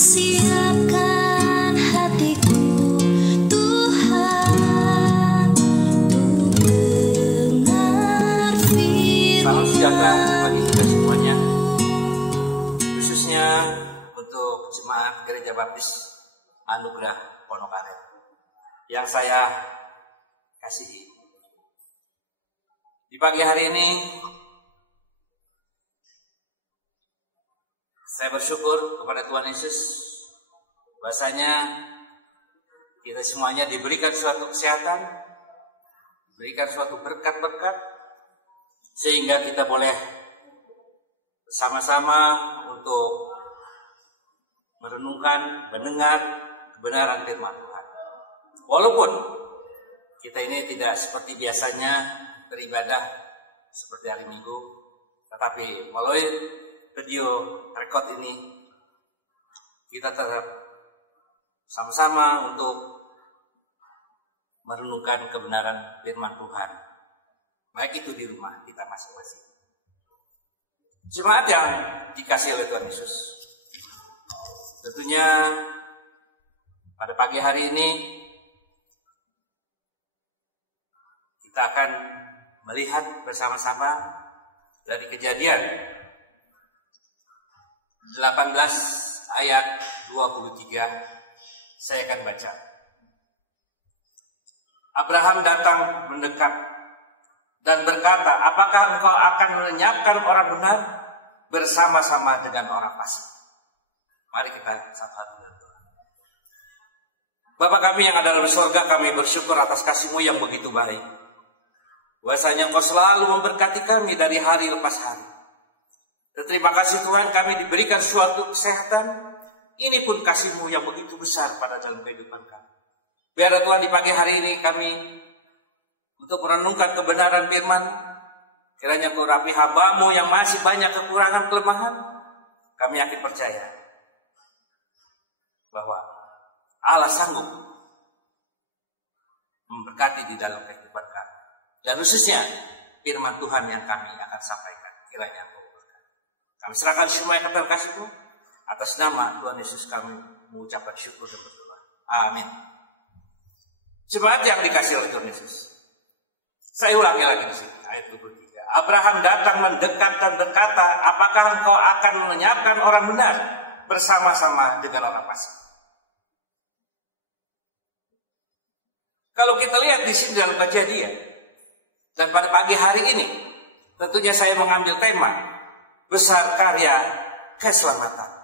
Siapkan hatiku Tuhan untuk dengar firman. Salam sejahtera bagi kita semuanya, khususnya untuk jemaat Gereja Baptis Anugerah Ponokaret yang saya kasihi. Di pagi hari ini saya bersyukur kepada Tuhan Yesus bahwasanya kita semuanya diberikan suatu kesehatan, diberikan suatu berkat-berkat, sehingga kita boleh bersama-sama untuk merenungkan, mendengar kebenaran firman Tuhan. Walaupun kita ini tidak seperti biasanya beribadah seperti hari Minggu, tetapi melalui video record ini kita tetap sama-sama untuk merenungkan kebenaran firman Tuhan, baik itu di rumah kita masing-masing. Jemaat yang dikasihi oleh Tuhan Yesus, tentunya pada pagi hari ini kita akan melihat bersama-sama dari Kejadian 18 ayat 23. Saya akan baca. Abraham datang mendekat dan berkata, apakah engkau akan melenyapkan orang benar bersama-sama dengan orang fasik? Mari kita satu-satu berdoa. Bapa kami yang ada dalam surga, kami bersyukur atas kasih-Mu yang begitu baik. Bahwasanya Engkau selalu memberkati kami dari hari lepas hari. Terima kasih Tuhan, kami diberikan suatu kesehatan. Ini pun kasih-Mu yang begitu besar pada dalam kehidupan kami. Biar Tuhan di pagi hari ini kami untuk merenungkan kebenaran firman, kiranya Kau urapi hamba-Mu yang masih banyak kekurangan kelemahan. Kami yakin percaya bahwa Allah sanggup memberkati di dalam kehidupan kami. Dan khususnya firman Tuhan yang kami akan sampaikan, kiranya Kau berkati. Kami serahkan semua yang kasih-Mu. Atas nama Tuhan Yesus kami mengucapkan syukur dan berdoa. Amin. Jemaat yang dikasihi oleh Tuhan Yesus, saya ulangi lagi di sini ayat 23. Abraham datang mendekat dan berkata, apakah engkau akan melenyapkan orang benar bersama-sama dengan orang fasik? Kalau kita lihat di sini dalam Kejadian, dan pada pagi hari ini, tentunya saya mengambil tema besar karya keselamatan.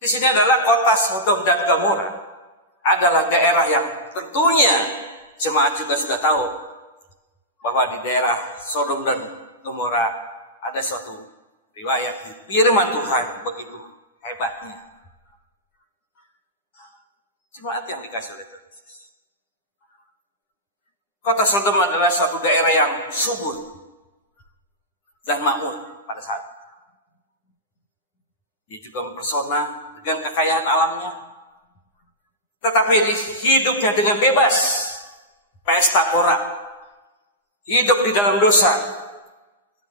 Di sini adalah kota Sodom dan Gomora, adalah daerah yang tentunya jemaat juga sudah tahu bahwa di daerah Sodom dan Gomora ada suatu riwayat di firman Tuhan begitu hebatnya. Jemaat yang dikasih oleh Tuhan Yesus, kota Sodom adalah suatu daerah yang subur dan makmur pada saat itu. Dia juga mempesona dengan kekayaan alamnya, tetapi hidupnya dengan bebas, pesta pora, hidup di dalam dosa,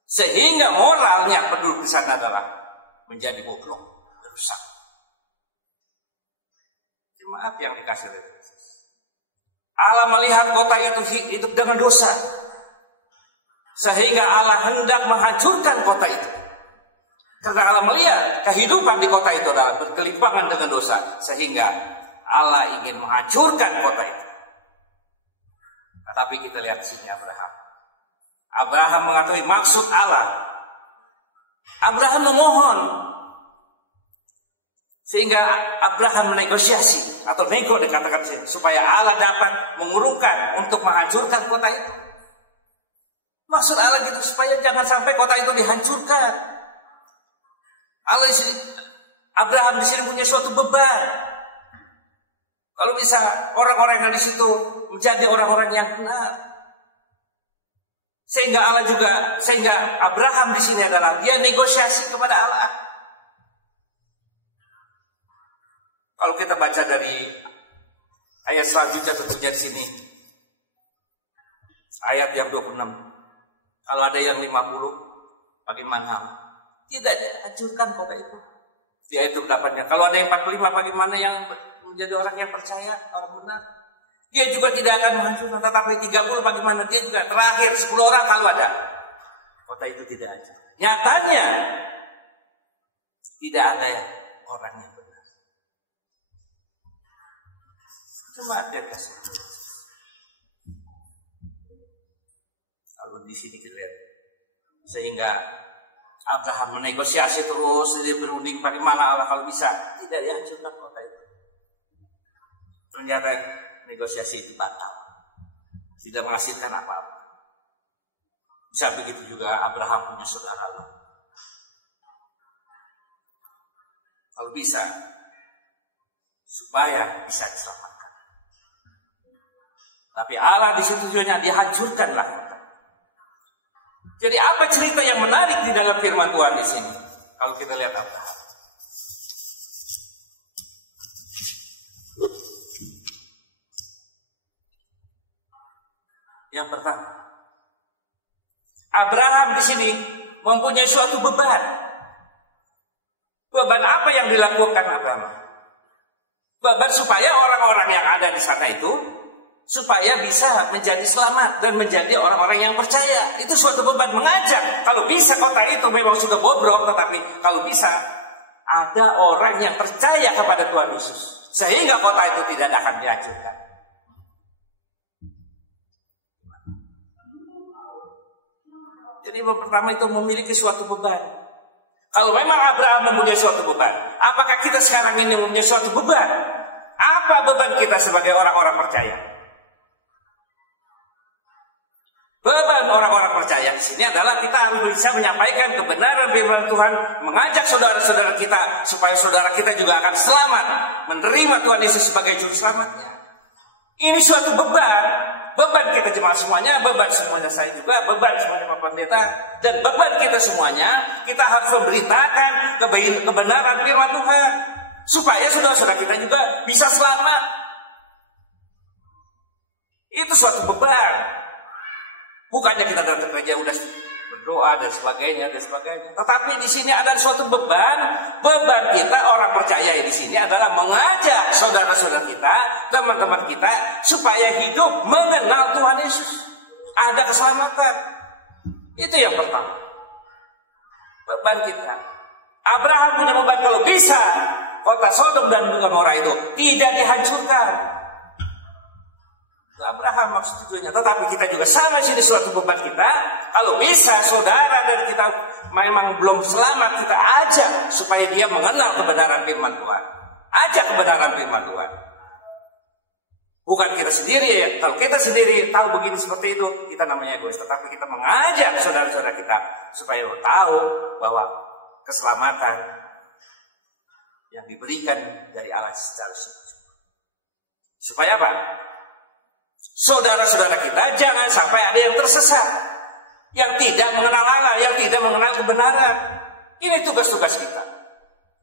sehingga moralnya penduduk di sana adalah menjadi bobrok, rusak. Jemaat yang dikasih oleh Yesus, Allah melihat kota itu hidup dengan dosa, sehingga Allah hendak menghancurkan kota itu. Karena Allah melihat kehidupan di kota itu adalah berkelimpangan dengan dosa, sehingga Allah ingin menghancurkan kota itu. Tetapi kita lihat di sini Abraham mengetahui maksud Allah. Abraham memohon, sehingga Abraham menegosiasi atau nego dikatakan sini, supaya Allah dapat mengurungkan untuk menghancurkan kota itu. Maksud Allah gitu, supaya jangan sampai kota itu dihancurkan. Allah di sini, Abraham di sini punya suatu beban. Kalau bisa orang-orang yang di situ menjadi orang-orang yang benar, sehingga Abraham di sini adalah dia negosiasi kepada Allah. Kalau kita baca dari ayat selanjutnya tentunya di sini, ayat yang 26. Kalau ada yang 50, bagaimana? Tidak dihancurkan kota itu. Yaitu pendapatnya. Kalau ada yang 45, bagaimana yang menjadi orang yang percaya, orang benar? Dia juga tidak akan menghancurkan. Tetapi 30 bagaimana? Dia juga terakhir 10 orang kalau ada. Kota itu tidak hancur. Nyatanya tidak ada orang yang benar. Cuma dia kasih. Kalau di sini kita lihat, sehingga Abraham menegosiasi terus, dia berunding bagaimana Allah kalau bisa tidak dihancurkan kota itu. Ternyata negosiasi itu batal, tidak menghasilkan apa-apa. Bisa begitu juga Abraham punya saudara Lot. Kalau bisa, supaya bisa diselamatkan. Tapi Allah di situ tujuannya dihancurkanlah kota. Jadi apa cerita yang menarik di dalam firman Tuhan di sini? Kalau kita lihat Abraham. Yang pertama, Abraham di sini mempunyai suatu beban. Beban apa yang dilakukan Abraham? Beban supaya orang-orang yang ada di sana itu supaya bisa menjadi selamat dan menjadi orang-orang yang percaya. Itu suatu beban mengajak. Kalau bisa kota itu memang sudah bobrok, tetapi kalau bisa ada orang yang percaya kepada Tuhan Yesus, sehingga kota itu tidak akan dihancurkan. Jadi yang pertama itu memiliki suatu beban. Kalau memang Abraham mempunyai suatu beban, apakah kita sekarang ini mempunyai suatu beban? Apa beban kita sebagai orang-orang percaya? Beban orang-orang percaya di sini adalah kita harus bisa menyampaikan kebenaran firman Tuhan, mengajak saudara-saudara kita supaya saudara kita juga akan selamat, menerima Tuhan Yesus sebagai juru selamatnya. Ini suatu beban. Beban kita jemaat semuanya, beban semuanya saya juga, beban semuanya Pak Pendeta, dan beban kita semuanya, kita harus memberitakan kebenaran firman Tuhan supaya saudara-saudara kita juga bisa selamat. Itu suatu beban. Bukannya kita datang kerja udah berdoa dan sebagainya. Tetapi di sini ada suatu beban. Beban kita orang percaya di sini adalah mengajak saudara-saudara kita, teman-teman kita supaya hidup mengenal Tuhan Yesus. Ada keselamatan. Itu yang pertama. Beban kita. Abraham punya beban kalau bisa kota Sodom dan Gomora itu tidak dihancurkan. Abraham maksud tujuannya. Tetapi kita juga sama sini suatu beban kita. Kalau bisa saudara dan kita memang belum selamat, kita ajak supaya dia mengenal kebenaran firman Tuhan. Ajak kebenaran firman Tuhan. Bukan kita sendiri ya. Kalau kita sendiri tahu begini seperti itu, kita namanya egois. Tetapi kita mengajak saudara-saudara kita supaya tahu bahwa keselamatan yang diberikan dari Allah secara sungguh-sungguh. Supaya apa? Saudara-saudara kita jangan sampai ada yang tersesat, yang tidak mengenal Allah, yang tidak mengenal kebenaran. Ini tugas-tugas kita,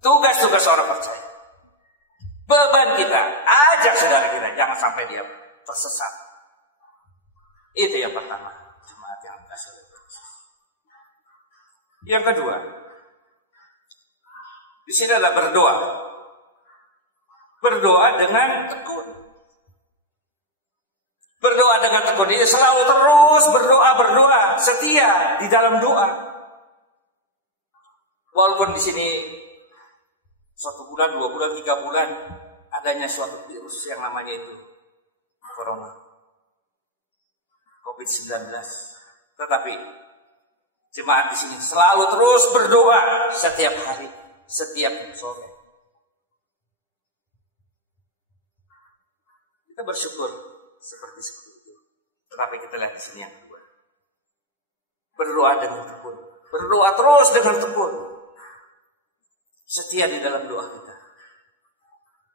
tugas-tugas orang percaya. Beban kita, ajak saudara kita jangan sampai dia tersesat. Itu yang pertama, jemaat yang dikasihi oleh Yesus. Yang kedua, di sini adalah berdoa. Berdoa dengan tekun. Berdoa dengan tekun ini selalu terus berdoa, setia di dalam doa. Walaupun di sini 1 bulan, 2 bulan, 3 bulan adanya suatu virus yang namanya itu corona, COVID-19. Tetapi jemaat di sini selalu terus berdoa setiap hari, setiap sore. Kita bersyukur seperti itu. Tetapi kita lihat di sini yang kedua. Berdoa dengan tekun. Berdoa terus dengan tekun. Setia di dalam doa kita.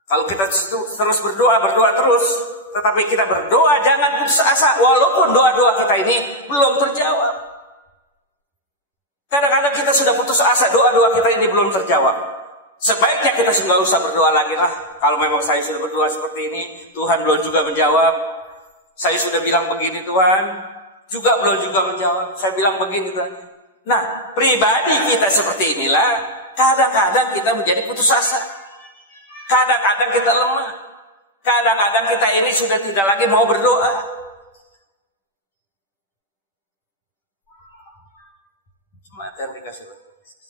Kalau kita terus berdoa terus, tetapi kita berdoa jangan putus asa walaupun doa-doa kita ini belum terjawab. Kadang-kadang kita sudah putus asa, doa-doa kita ini belum terjawab. Sebaiknya kita sudah usah berdoa lagi lah. Kalau memang saya sudah berdoa seperti ini, Tuhan belum juga menjawab. Saya sudah bilang begini Tuhan, juga belum juga menjawab. Saya bilang begini Tuhan. Nah, pribadi kita seperti inilah, kadang-kadang kita menjadi putus asa. Kadang-kadang kita lemah. Kadang-kadang kita ini sudah tidak lagi mau berdoa. Cuma yang dikasih Tuhan Yesus.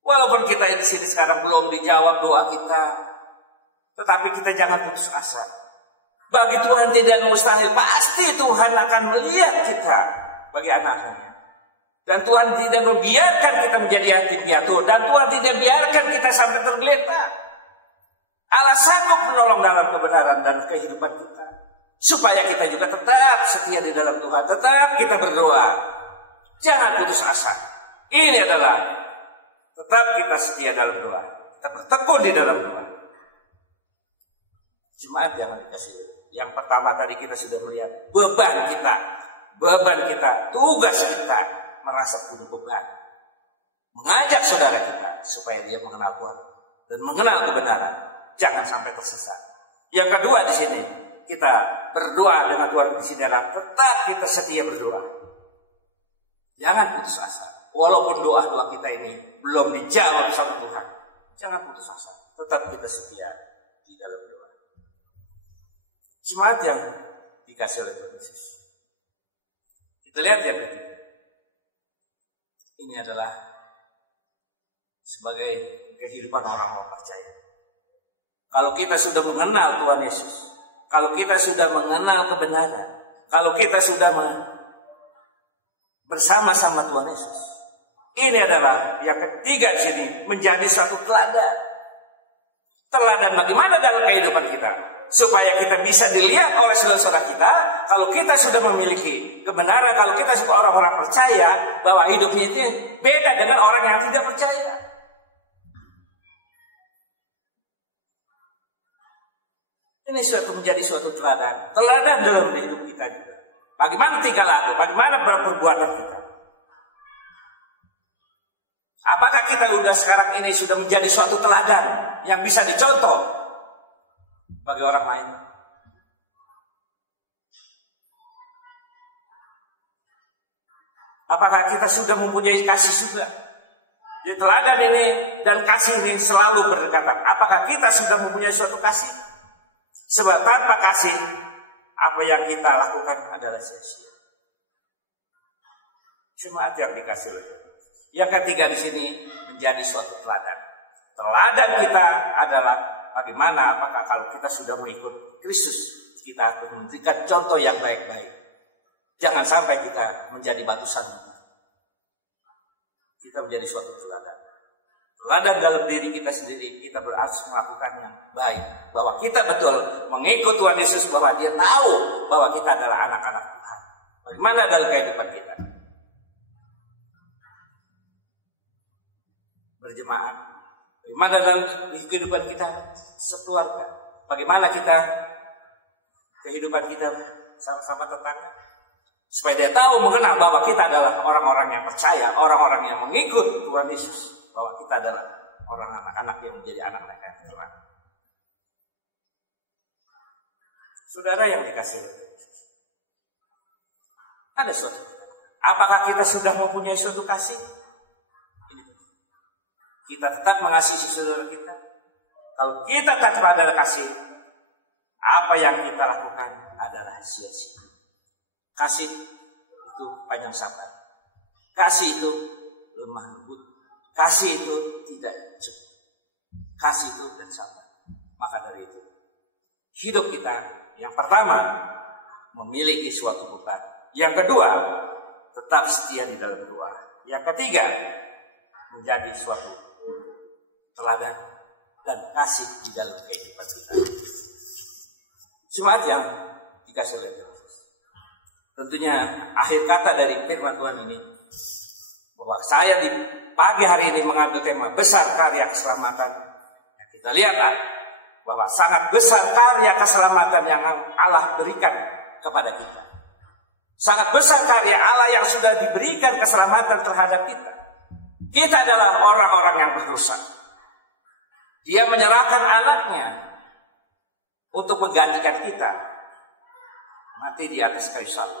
Walaupun kita di sini sekarang belum dijawab doa kita, tetapi kita jangan putus asa. Bagi Tuhan tidak mustahil. Pasti Tuhan akan melihat kita bagi anak-anaknya. Dan Tuhan tidak membiarkan kita menjadi yatim piatu. Dan Tuhan tidak biarkan kita sampai tergeletak. Allah sanggup menolong dalam kebenaran dan kehidupan kita. Supaya kita juga tetap setia di dalam Tuhan. Tetap kita berdoa. Jangan putus asa. Ini adalah tetap kita setia dalam doa. Kita bertekun di dalam doa. Jemaat jangan dikasih. Yang pertama tadi kita sudah melihat beban kita, tugas kita merasa punya beban. Mengajak saudara kita supaya dia mengenal Tuhan dan mengenal kebenaran. Jangan sampai tersesat. Yang kedua di sini kita berdoa dengan Tuhan di sini adalah tetap kita setia berdoa. Jangan putus asa. Walaupun doa-doa kita ini belum dijawab sama Tuhan, jangan putus asa. Tetap kita setia di dalam doa. Semangat yang dikasih oleh Tuhan Yesus. Kita lihat yang ketiga. Ini adalah sebagai kehidupan orang-orang percaya. Kalau kita sudah mengenal Tuhan Yesus, kalau kita sudah mengenal kebenaran, kalau kita sudah bersama-sama Tuhan Yesus, ini adalah yang ketiga di sini menjadi suatu teladan. Teladan bagaimana dalam kehidupan kita? Supaya kita bisa dilihat oleh saudara-saudara kita. Kalau kita sudah memiliki kebenaran, kalau kita sudah orang-orang percaya bahwa hidupnya itu beda dengan orang yang tidak percaya. Ini menjadi suatu teladan. Teladan dalam hidup kita juga. Bagaimana tingkah laku, bagaimana perbuatan kita. Apakah kita sekarang ini sudah menjadi suatu teladan yang bisa dicontoh bagi orang lain? Apakah kita sudah mempunyai kasih juga? Jadi teladan ini dan kasih ini selalu berdekatan. Apakah kita sudah mempunyai suatu kasih? Sebab tanpa kasih, apa yang kita lakukan adalah sia-sia. Cuma yang dikasih oleh Tuhan. Yang ketiga di sini menjadi suatu teladan. Teladan kita adalah bagaimana apakah kalau kita sudah mengikut Kristus, kita harus memberikan contoh yang baik-baik. Jangan sampai kita menjadi batu sandungan. Kita menjadi suatu teladan. Teladan dalam diri kita sendiri, kita harus melakukan yang baik. Bahwa kita betul mengikut Tuhan Yesus, bahwa dia tahu bahwa kita adalah anak-anak Tuhan. Bagaimana dalam kehidupan kita? Berjemaat. Bagaimana dalam kehidupan kita sekeluarga? Bagaimana kita kehidupan kita sama-sama tetangga? Supaya dia tahu mengenal bahwa kita adalah orang-orang yang percaya, orang-orang yang mengikut Tuhan Yesus, bahwa kita adalah orang anak-anak yang menjadi anak-anak yang Tuhan. Saudara yang dikasihi oleh Yesus, ada suatu. Apakah kita sudah mempunyai suatu kasih? Kita tetap mengasihi saudara kita. Kalau kita tanpa ada kasih, apa yang kita lakukan adalah sia-sia. Kasih itu panjang sabar. Kasih itu lemah lembut. Kasih itu tidak cukup. Kasih itu dan sabar. Maka dari itu, hidup kita yang pertama memiliki suatu beban. Yang kedua, tetap setia di dalam doa. Yang ketiga, menjadi suatu teladan dan kasih di dalam kehidupan kita. Jemaat yang dikasih oleh Tuhan. Tentunya akhir kata dari firman Tuhan ini, bahwa saya di pagi hari ini mengambil tema besar karya keselamatan. Kita lihat bahwa sangat besar karya keselamatan yang Allah berikan kepada kita. Sangat besar karya Allah yang sudah diberikan keselamatan terhadap kita. Kita adalah orang-orang yang berdosa. Dia menyerahkan anaknya untuk menggantikan kita mati di atas kayu salib.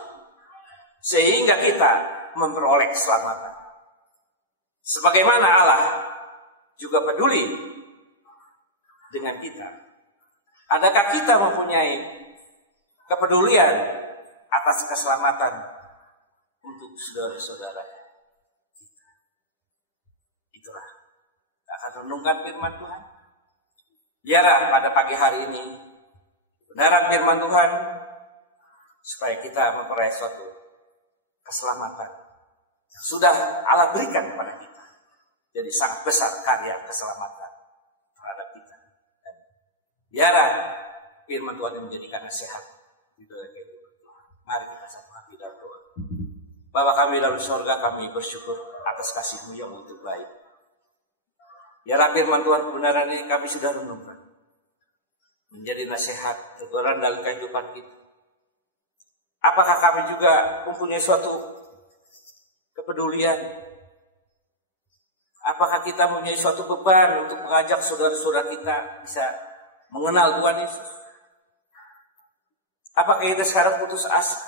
Sehingga kita memperoleh keselamatan. Sebagaimana Allah juga peduli dengan kita. Adakah kita mempunyai kepedulian atas keselamatan untuk saudara-saudara kita? Itulah kita akan renungkan firman Tuhan. Biarlah pada pagi hari ini kebenaran firman Tuhan supaya kita memperoleh suatu keselamatan yang sudah Allah berikan kepada kita. Jadi sangat besar karya keselamatan terhadap kita. Dan biarlah firman Tuhan yang menjadikan nasihat di dalam kehidupan Tuhan. Mari kita sama hati dalam doa. Bapa kami dalam surga, kami bersyukur atas kasih-Mu yang begitu baik. Biarlah firman Tuhan kebenaran ini kami sudah renungkan. Menjadi nasihat, teguran dalam kehidupan kita. Apakah kami juga mempunyai suatu kepedulian? Apakah kita mempunyai suatu beban untuk mengajak saudara-saudara kita bisa mengenal Tuhan Yesus? Apakah kita sekarang putus asa?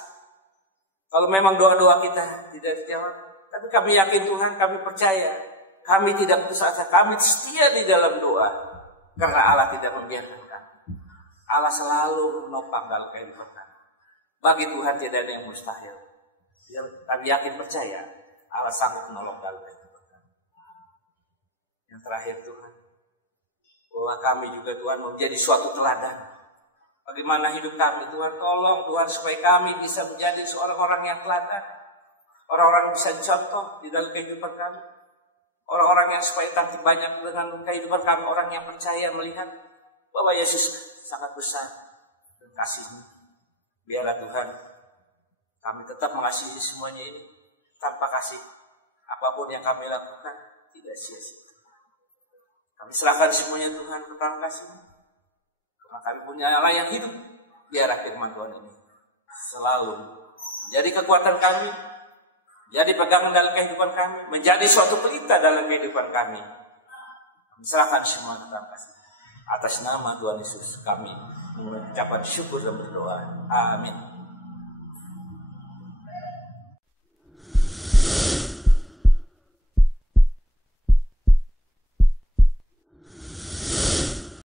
Kalau memang doa-doa kita tidak dijawab, tapi kami yakin Tuhan, kami percaya, kami tidak putus asa, kami setia di dalam doa, karena Allah tidak membiarkan kami. Allah selalu menopang dalam kehidupan kami. Bagi Tuhan tidak ada yang mustahil. Kami yakin percaya, Allah sanggup menolong dalam kehidupan kami. Yang terakhir Tuhan, bahwa kami juga Tuhan menjadi suatu teladan. Bagaimana hidup kami Tuhan, tolong Tuhan supaya kami bisa menjadi seorang orang yang teladan. Orang-orang bisa contoh di dalam kehidupan kami. Orang-orang yang supaya nanti banyak dengan kehidupan kami, orang yang percaya melihat bahwa Yesus sangat besar dan kasih-Nya. Biarlah Tuhan, kami tetap mengasihi semuanya ini. Tanpa kasih, apapun yang kami lakukan tidak sia-sia. Kami serahkan semuanya Tuhan ke tangan kasih-Mu. Karena kami punya Allah yang hidup. Biarlah firman Tuhan ini selalu menjadi kekuatan kami, menjadi pegangan dalam kehidupan kami, menjadi suatu pelita dalam kehidupan kami. Kami serahkan semua ke tangan kasih. Atas nama Tuhan Yesus kami mengucapkan syukur dan berdoa. Amin.